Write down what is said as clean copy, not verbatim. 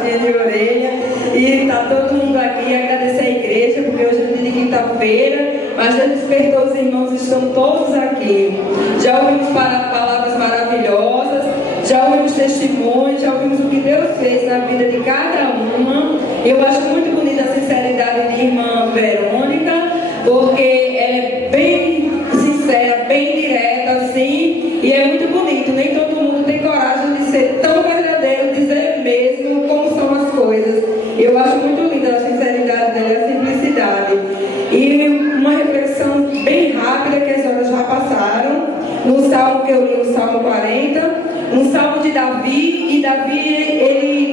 puxadinha de orelha. E está todo mundo aqui, agradecer a igreja, porque hoje é dia de quinta-feira, mas já despertou, os irmãos estão todos aqui. Já ouvimos palavras maravilhosas, já ouvimos testemunhos, já ouvimos o que Deus fez na vida de cada uma. Eu acho muito bonita a sinceridade de irmã Verônica, porque ela é bem sincera, bem direta, assim, e é muito bonito. Nem todo mundo tem coragem de ser tão verdadeiro, dizer mesmo como são as coisas. Eu acho muito linda a sinceridade dela e a simplicidade. E uma reflexão bem rápida, que as horas já passaram, no salmo que eu li, o Salmo 40, um salmo de Davi, e Davi, ele